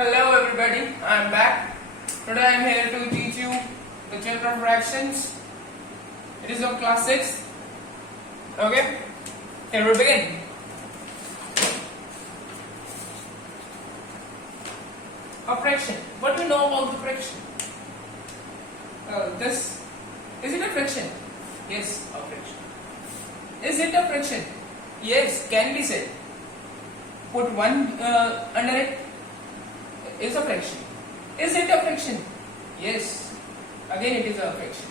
Hello everybody, I am back. Today I am here to teach you the chapter of fractions. It is of class 6. Okay, here we begin. A fraction. What do you know about the fraction? This is it a fraction? Yes, a fraction. Is it a fraction? Yes, can be said. Put 1 under it. Is a fraction. Is it a fraction? Yes. Again it is a fraction.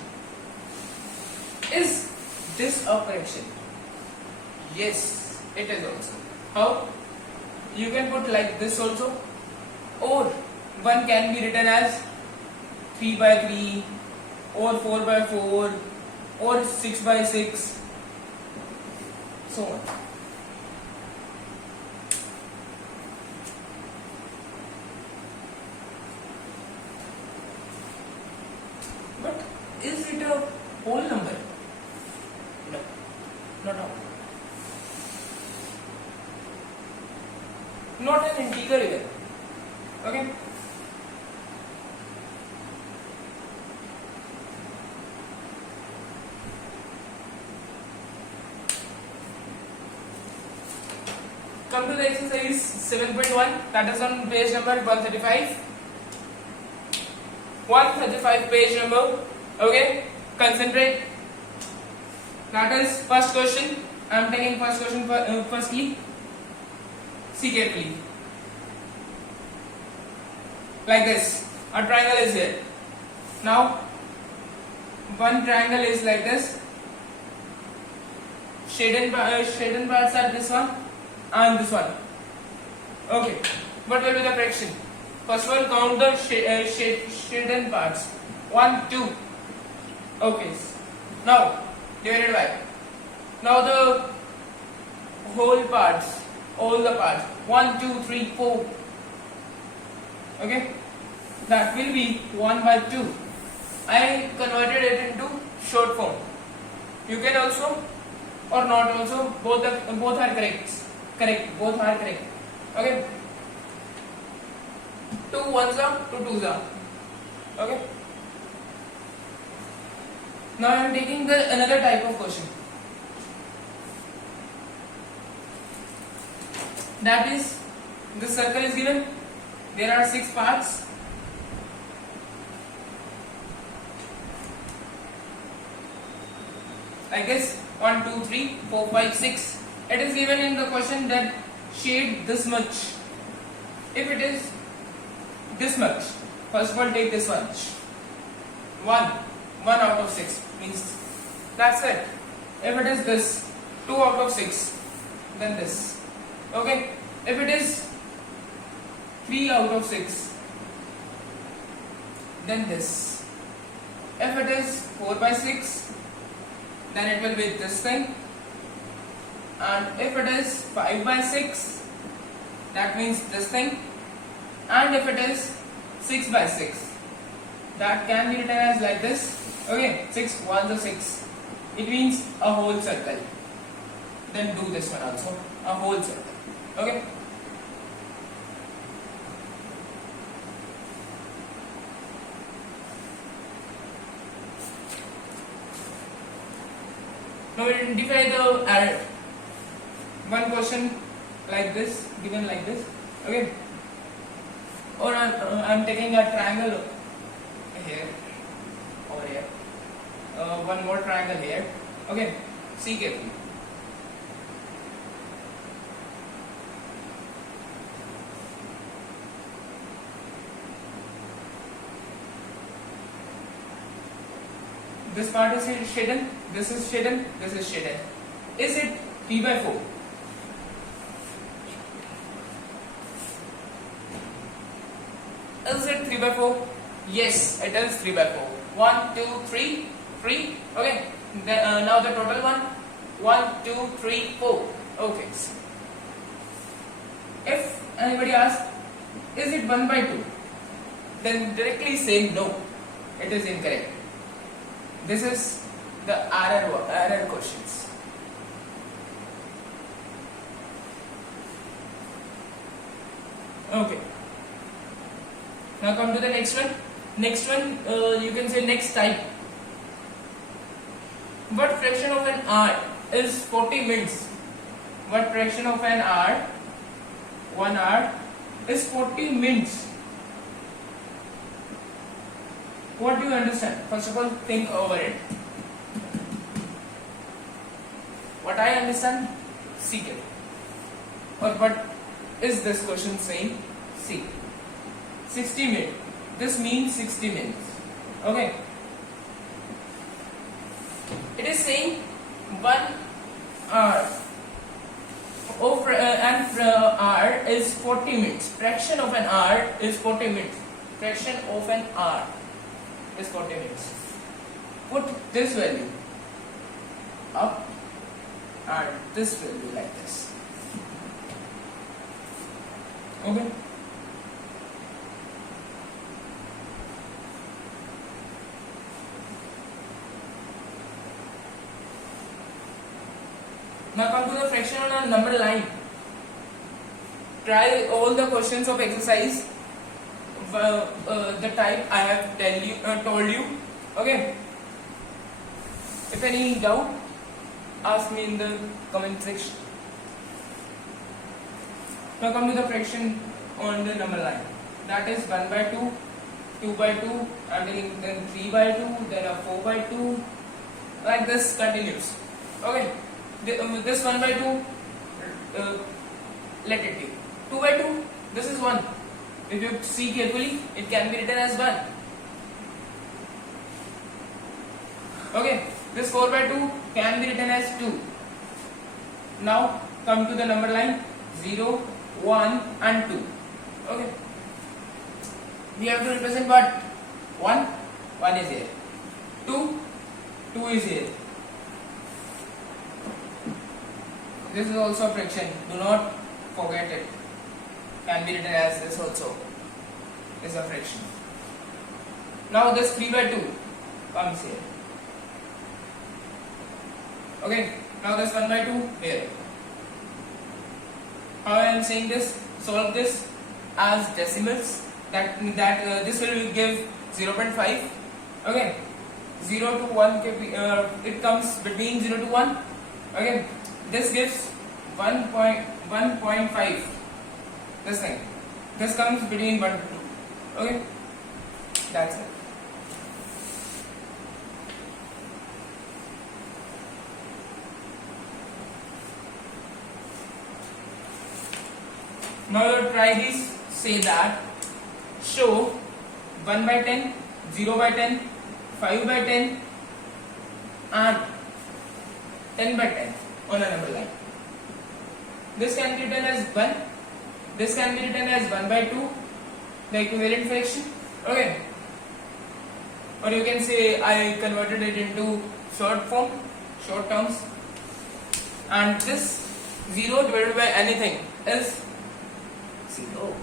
Is this a fraction? Yes, it is also. How? You can put like this also, or 1 can be written as 3 by 3 or 4 by 4 or 6 by 6, so on. But is it a whole number? No, not a whole. Not an integer even. Okay. Come to the exercise 7.1, that is on page number 135. 135 page number. Okay, concentrate. That is first question. I am taking first question firstly. See carefully. Like this, a triangle is here. Now, one triangle is like this. Shaded parts are this one and this one. Okay, what will be the fraction? First one, count the shaded parts. 1, 2. Okay. Now divided by. Now the whole parts, all the parts. 1, 2, 3, 4. Okay. That will be 1 by 2. I converted it into short form. You can also or not also. Both are correct. Correct. Both are correct. Okay. 2 ones are 2 twos are. Okay. Now I am taking another type of question. That is, this circle is given. There are 6 parts. I guess 1, 2, 3, 4, 5, 6. It is given in the question that shade this much. If it is this much, first of all take this much. 1 out of 6 means that's it. If it is this, 2 out of 6, then this. Okay. If it is 3 out of 6, then this. If it is 4 by 6, then it will be this thing. And if it is 5 by 6, that means this thing. And if it is 6 by 6, that can be written as like this. Okay, 6 1 to 6. It means a whole circle. Then do this one also, a whole circle. Okay. Now we identify the error. One question like this, given like this. Okay. Or I am taking a triangle here, over here. One more triangle here. Okay, see carefully. This part is shaded, this is shaded, this is shaded. Is it 3 by 4? Is it 3 by 4? Yes, it is 3 by 4. 1, 2, 3, 3. Okay. Now the total one. 1, 2, 3, 4. Okay. If anybody asks, is it 1 by 2? Then directly say no. It is incorrect. This is the error questions. Okay. Now come to the next one. Next one, you can say next type. What fraction of an hour is 40 minutes? What fraction of an hour, 1 hour, is 40 minutes? What do you understand? First of all, think over it. What I understand, seek it. Or what is this question saying? See. 60 minutes. This means 60 minutes. Okay. It is saying 1 hour of hour is 40 minutes. Fraction of an hour is 40 minutes. Fraction of an hour is 40 minutes. Put this value up and this value like this. Okay. Now come to the fraction on a number line. Try all the questions of exercise, the type I have told you. Okay. If any doubt, ask me in the comment section. Now come to the fraction on the number line. That is 1 by 2, 2 by 2, and then 3 by 2, then a 4 by 2. Like this continues. Okay. This 1 by 2, let it be. 2 by 2, this is 1. If you see carefully, it can be written as 1. Okay, this 4 by 2 can be written as 2. Now come to the number line 0, 1 and 2. Okay. We have to represent what? 1, 1 is here. 2, 2 is here. This is also a fraction. Do not forget it. Can be written as this also. Is a fraction. Now this 3 by 2 comes here. Okay. Now this 1 by 2 here. How I am saying this? Solve this as decimals. That this will give 0.5. Okay. 0 to 1. It comes between 0 to 1. Okay. This gives 1.5. This thing. This comes between 1 to 2. Okay. That's it. Now try this. Say that. Show 1 by 10, 0 by 10, 5 by 10 and 10 by 10 on a number line. This can be written as 1. This can be written as 1 by 2, the equivalent fraction. Okay. Or you can say I converted it into short form, short terms. And this 0 divided by anything is 0.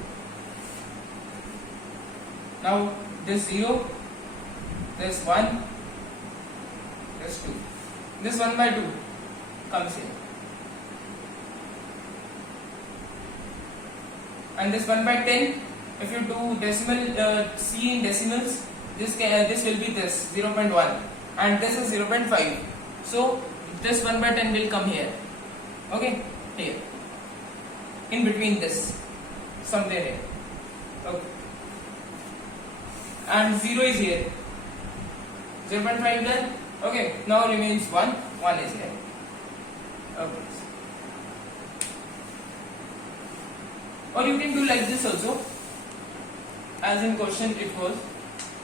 Now this 0, this 1, this 2. This 1 by 2 comes here. And this 1 by 10, if you do decimal, C in decimals, this will be this 0.1 and this is 0.5. So this 1 by 10 will come here. Okay, here. In between this, somewhere here. Okay. And 0 is here. 0.5 done. Okay, now remains 1. 1 is here. Okay. Or you can do like this also. As in question it was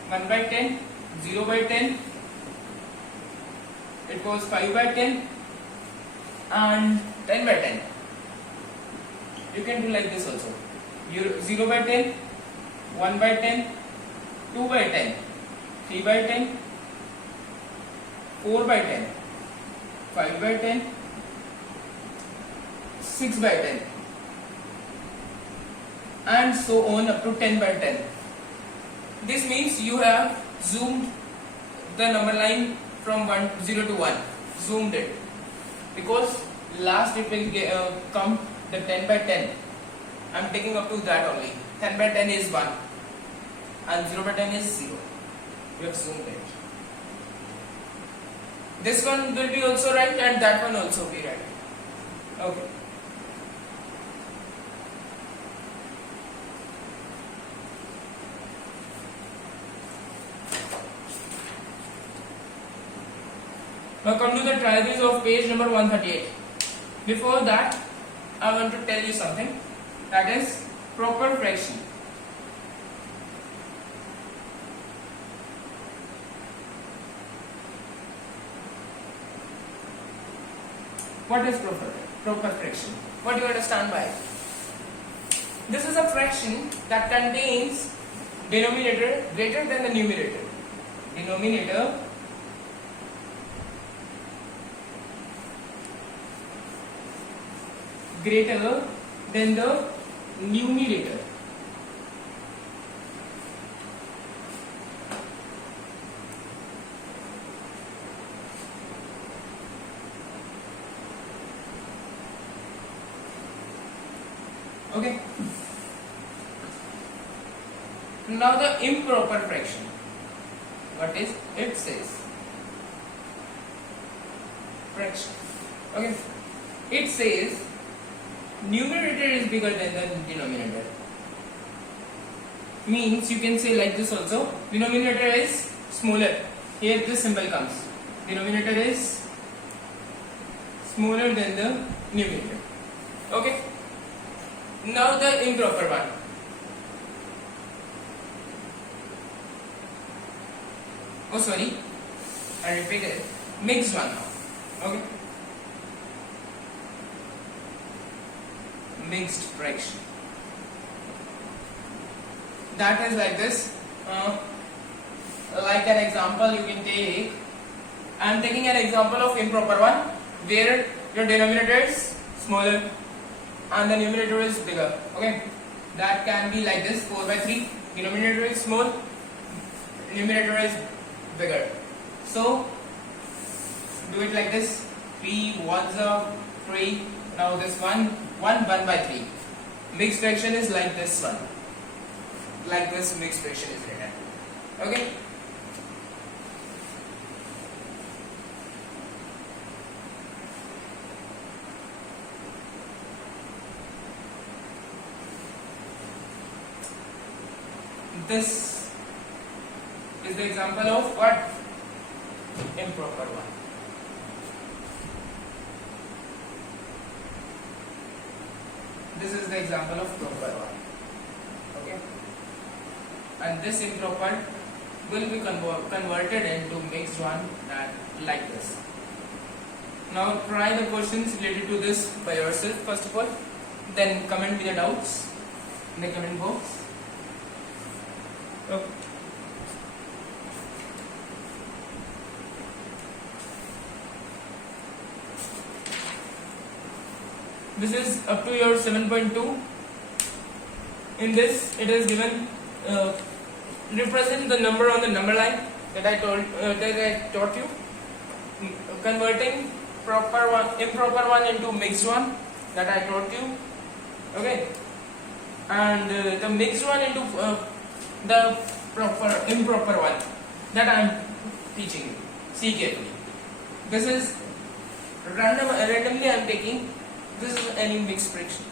1 by 10, 0 by 10, it was 5 by 10 and 10 by 10. You can do like this also. 0 by 10, 1 by 10, 2 by 10, 3 by 10, 4 by 10, 5 by 10, 6 by 10 and so on up to 10 by 10. This means you have zoomed the number line from 0 to 1, zoomed it, because last it will come the 10 by 10. I am taking up to that only. 10 by 10 is 1. and 0 by 10 is 0. We have zoomed it. This one will be also right and that one also be right. Okay. Now come to the triads of page number 138. Before that, I want to tell you something, that is proper fraction. What is proper fraction? What do you understand by it? This is a fraction that contains denominator greater than the numerator. Denominator greater than the numerator. Okay. Now the improper fraction. What is it says? Fraction. Okay. It says numerator is bigger than the denominator. Means you can say like this also. Denominator is smaller. Here this symbol comes. Denominator is smaller than the numerator. Okay. Now the improper one. Oh sorry, I repeated. Mixed one now. Okay. Mixed fraction. That is like this. Like an example you can take. I am taking an example of improper one where your denominator is smaller and the numerator is bigger. Okay, that can be like this: 4 by 3. Denominator is small, numerator is bigger. So do it like this: 3 1s are 3. Now this 1 by 3. Mixed fraction is like this one. Like this mixed fraction is written. Okay. This is the example of what? Improper one. This is the example of proper one. Okay. And this improper will be converted into mixed one, and like this. Now try the questions related to this by yourself first of all. Then comment with the doubts in the comment box. Okay. This is up to your 7.2. In this, it is given represent the number on the number line that I taught you. Converting improper one into mixed one that I taught you. Okay, and the mixed one into the improper one that I am teaching you. See carefully. This is randomly I am taking. This is any mixed fraction.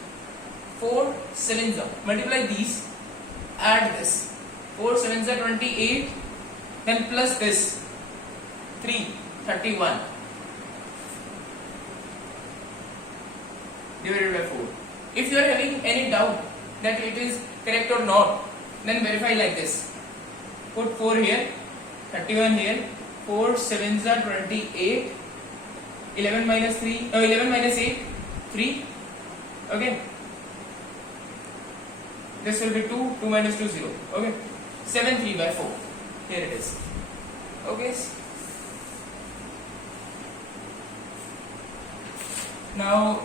4 7s are. Multiply these. Add this. 4 7s are 28. Then plus this 3 31. Divided by 4. If you are having any doubt that it is correct or not, then verify like this. Put 4 here, 31 here. 4 7s are 28. 11 minus 8. 3. Okay. This will be 2. 2 minus 2 0. Okay. 7 3 by 4. Here it is. Okay. Now,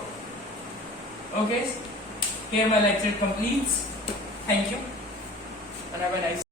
okay. Here my lecture completes. Thank you and have a nice day.